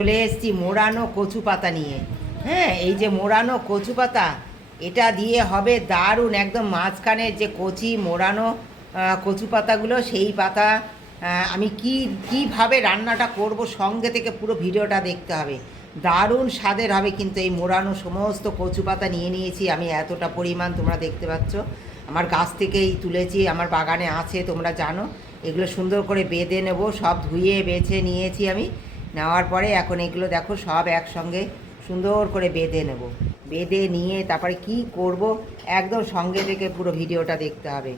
চলে এসেছি মোড়ানো কচু পাতা নিয়ে। হ্যাঁ, এই যে মোড়ানো কচু পাতা, এটা দিয়ে হবে দারুণ। একদম মাঝখানের যে কচি মোড়ানো কচু পাতাগুলো, সেই পাতা আমি কীভাবে রান্নাটা করব, সঙ্গে থেকে পুরো ভিডিওটা দেখতে হবে। দারুণ স্বাদের হবে কিন্তু। এই মোড়ানো সমস্ত কচু পাতা নিয়ে নিয়েছি আমি, এতটা পরিমাণ তোমরা দেখতে পাচ্ছ। আমার গাছ থেকেই তুলেছি, আমার বাগানে আছে, তোমরা জানো। এগুলো সুন্দর করে বেঁধে নেব, সব ধুয়ে বেছে নিয়েছি আমি। নেওয়ার পরে এখন এগুলো দেখো সব একসঙ্গে সুন্দর করে বেঁধে নেব। বেঁধে নিয়ে তারপরে কি করব, একদম সঙ্গে থেকে পুরো ভিডিওটা দেখতে হবে।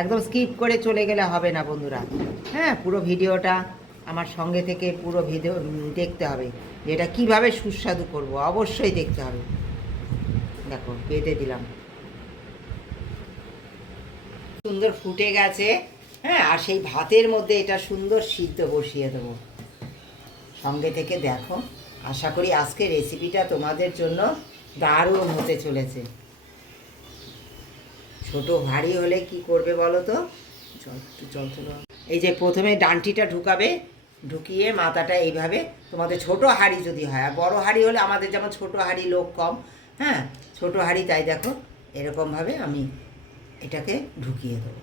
একদম স্কিপ করে চলে গেলে হবে না বন্ধুরা। হ্যাঁ, পুরো ভিডিওটা আমার সঙ্গে থেকে পুরো ভিডিও দেখতে হবে, যেটা কিভাবে সুস্বাদু করব, অবশ্যই দেখতে হবে। দেখো বেঁধে দিলাম, সুন্দর ফুটে গেছে। হ্যাঁ, আর সেই ভাতের মধ্যে এটা সুন্দর সিদ্ধ বসিয়ে দেবো। সঙ্গে থেকে দেখো, আশা করি আজকে রেসিপিটা তোমাদের জন্য দারুণ হতে চলেছে। ছোট ভারী হলে কি করবে বলো তো, এই যে প্রথমে ডান্টিটা ঢুকাবে, ঢুকিয়ে মাথাটা এইভাবে, তোমাদের ছোট হাঁড়ি যদি হয়, আর বড় হাঁড়ি হলে, আমাদের যেমন ছোট হাঁড়ি লোক কম, হ্যাঁ ছোট হাঁড়ি, তাই দেখো এরকমভাবে আমি এটাকে ঢুকিয়ে দেবো।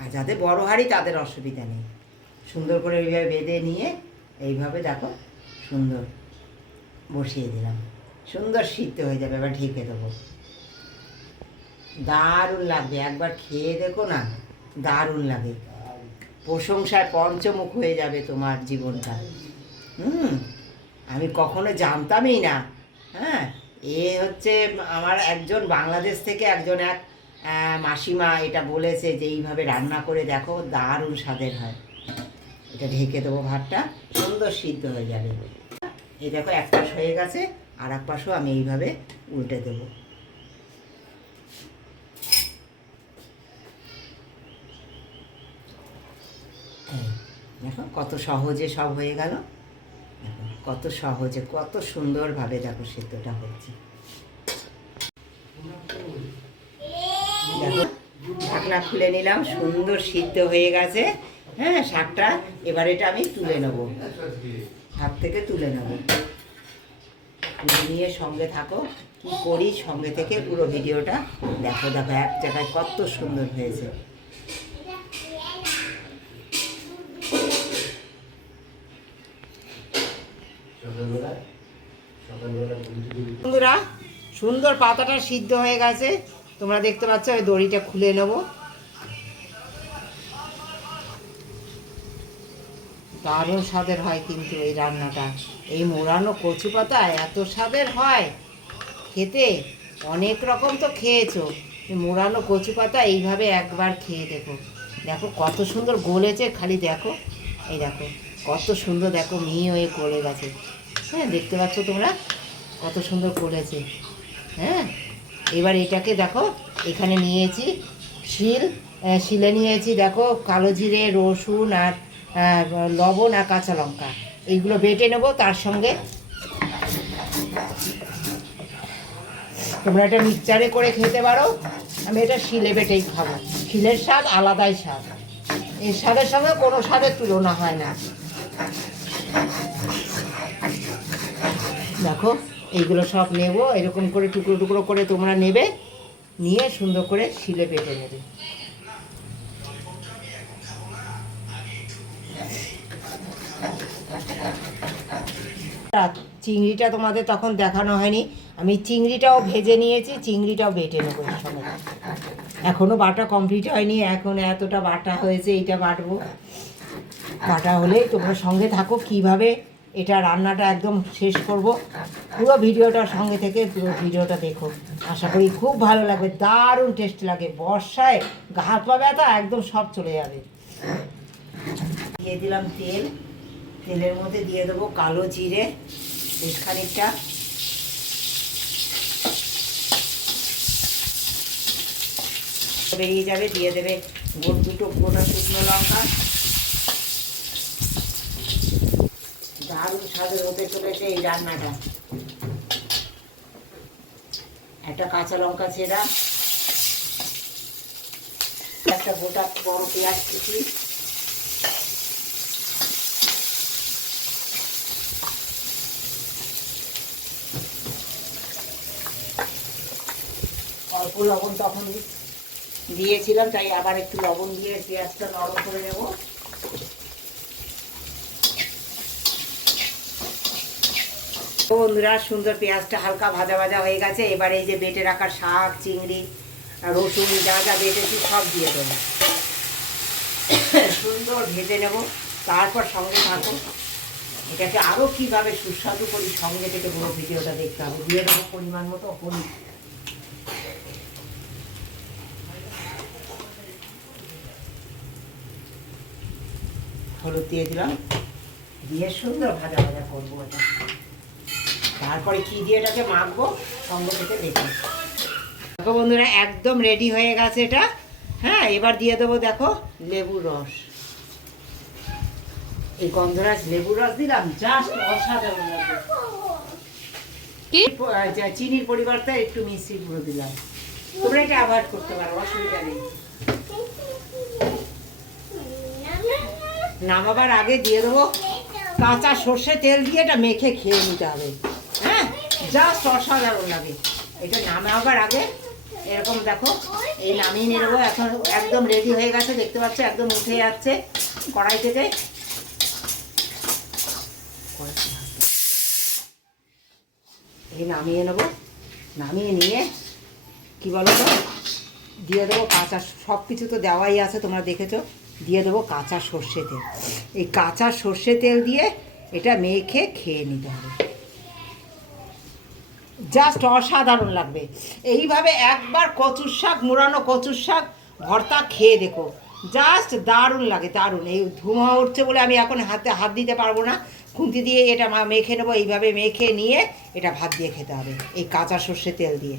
আর যাদের বড় হাঁড়ি তাদের অসুবিধা নেই। সুন্দর করে এইভাবে বেঁধে নিয়ে এইভাবে দেখো সুন্দর বসিয়ে দিলাম, সুন্দর সিদ্ধ হয়ে যাবে। এবার ঢেকে দেবো, দারুণ লাগবে। একবার খেয়ে দেখো না, দারুণ লাগে। প্রশংসায় পঞ্চমুখ হয়ে যাবে তোমার জীবনটা। আমি কখনো জানতামই না। হ্যাঁ, এ হচ্ছে আমার একজন বাংলাদেশ থেকে একজন এক মাসিমা এটা বলেছে যে এইভাবে রান্না করে দেখো, দারুণ স্বাদের হয়। এটা ঢেকে দেবো, ভাতটা সুন্দর সিদ্ধ হয়ে যাবে। এই দেখো এক পাশ হয়ে গেছে, আর এক পাশও আমি এইভাবে উল্টে দেবো। দেখো কত সহজে সব হয়ে গেল। দেখো কত সহজে, কত সুন্দরভাবে দেখো সিদ্ধটা হচ্ছে। দেখো ঢাকনা খুলে নিলাম, সুন্দর সিদ্ধ হয়ে গেছে। হ্যাঁ, শাকটা এবার এটা আমি তুলে নেব, হাত থেকে তুলে নেব। তুলে নিয়ে সঙ্গে থাকো, কি করি সঙ্গে থেকে পুরো ভিডিওটা দেখো। দেখো এক জায়গায় কত সুন্দর হয়েছে। বন্ধুরা, সুন্দর পাতাটা সিদ্ধ হয়ে গেছে, তোমরা দেখতে পাচ্ছ। ওই দড়িটা খুলে নেব। দারুণ স্বাদের হয় কিন্তু এই রান্নাটা। এই মোড়ানো কচু পাতা এত স্বাদের হয় খেতে। অনেক রকম তো খেয়েছো, মোড়ানো কচু পাতা এইভাবে একবার খেয়ে দেখো। দেখো কত সুন্দর গলেছে, খালি দেখো, এই দেখো কত সুন্দর, দেখো মিহি হয়ে গলে গেছে। হ্যাঁ, দেখতে পাচ্ছ তোমরা কত সুন্দর গলেছে। হ্যাঁ, এবার এটাকে দেখো, এখানে নিয়েছি শিলে নিয়েছি দেখো কালো জিরে, রসুন আর লবণ আর কাঁচা লঙ্কা, এইগুলো বেটে নেবো। তার সঙ্গে তোমরা এটা মিক্সচারে করে খেতে পারো, আমি এটা শিলে বেটেই খাবো। শিলের স্বাদ আলাদাই স্বাদ, এই স্বাদের সঙ্গে কোনো স্বাদের তুলনা হয় না। দেখো এইগুলো সব নেব, এরকম করে টুকরো টুকরো করে তোমরা নেবে, নিয়ে সুন্দর করে শিলে বেটে নেবে। চিংড়িটা তোমাদের তখন দেখানো হয়নি, আমি চিংড়িটাও ভেজে নিয়েছি, চিংড়িটাও বেটে নেবো এর সঙ্গে। এখনও বাটা কমপ্লিট হয়নি, এখন এতটা বাটা হয়েছে, এইটা বাটবো। বাটা হলেই তোমরা সঙ্গে থাকো, কিভাবে এটা রান্নাটা একদম শেষ করব। পুরো ভিডিওটার সঙ্গে থেকে পুরো ভিডিওটা দেখো, আশা করি খুব ভালো লাগবে। দারুণ টেস্ট লাগে, বর্ষায় গা হাত পা ব্যথা একদম সব চলে যাবে। দিয়ে দিলাম তেল, তেলের মধ্যে দিয়ে দেবো কালো জিরে বেশ খানিকটা, বেরিয়ে যাবে। দিয়ে দেবে দুটো গোটা শুকনো লঙ্কা। দারুণ স্বাদের হতে চলেছে এই রান্নাটা। একটা কাঁচা লঙ্কা ছেঁড়া, একটা গোটা বড় পেঁয়াজ কুচি, অল্প লবণ তখন দিয়েছিলাম, তাই আবার একটু লবণ দিয়ে পেঁয়াজটা নরম করে নেব। বন্ধুরা সুন্দর পেঁয়াজটা হালকা ভাজা ভাজা হয়ে গেছে। এবার এই যে বেটে রাখা শাক, চিংড়ি, রসুন যা যা বেটেছি সব দিয়ে দেবো, সুন্দর ভেজে নেব। তারপর সঙ্গে থাকো, এটাকে আরও কীভাবে সুস্বাদু করি সঙ্গে থেকে পুরো ভিডিওটা দেখতে হবে। দিয়ে দেবো পরিমাণ মতো হলুদ, হলুদ দিয়ে দিলাম, দিয়ে সুন্দর ভাজা ভাজা করবো এটা। তারপরে কী দিয়ে এটাকে মাখবো সঙ্গে থেকে দেখি। দেখো বন্ধুরা একদম রেডি হয়ে গেছে এটা। হ্যাঁ, এবার দিয়ে দেবো দেখো লেবুর রস। এই গন্ধরাজ লেবুর রস দিলাম, জাস্ট অসাধারণ লাগবে। চিনির পরিবর্তে একটু মিষ্টি গুঁড়ো দিলাম, তোমরা এটা অ্যাভয়েড করতে পারো, অসুবিধা নেই। নামাবার আগে দিয়ে দেবো কাঁচা সর্ষে তেল দিয়ে এটা মেখে খেয়ে নিতে হবে। হ্যাঁ, জাস্ট অসাধারণ লাগে। এটা নামাবার আগে এরকম দেখো, এই নামিয়ে নিয়ে নেবো। এখন একদম রেডি হয়ে গেছে, দেখতে পাচ্ছ একদম উঠে যাচ্ছে কড়াই থেকে। এই নামিয়ে নেবো, নামিয়ে নিয়ে কি বলো তো দিয়ে দেবো কাঁচা, সব কিছু তো দেওয়াই আছে তোমরা দেখেছো। দিয়ে দেবো কাঁচা সর্ষে তেল। এই কাঁচা সর্ষে তেল দিয়ে এটা মেখে খেয়ে নিতে হবে, জাস্ট অসাধারণ লাগবে। এইভাবে একবার কচুর শাক, মুড়ানো কচুর শাক ভর্তা খেয়ে দেখো, জাস্ট দারুণ লাগে, দারুণ। এই ধোঁয়া উঠছে বলে আমি এখন হাত দিতে পারবো না, খুন্তি দিয়ে এটা মেখে নেবো। এইভাবে মেখে নিয়ে এটা ভাত দিয়ে খেতে হবে এই কাঁচা সর্ষে তেল দিয়ে,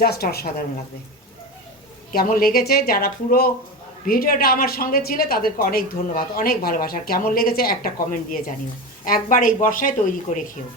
জাস্ট অসাধারণ লাগবে। কেমন লেগেছে? যারা পুরো ভিডিওটা আমার সঙ্গে ছিল তাদেরকে অনেক ধন্যবাদ, অনেক ভালোবাসা। কেমন লেগেছে একটা কমেন্ট দিয়ে জানিও। একবার এই বর্ষায় তৈরি করে খেও।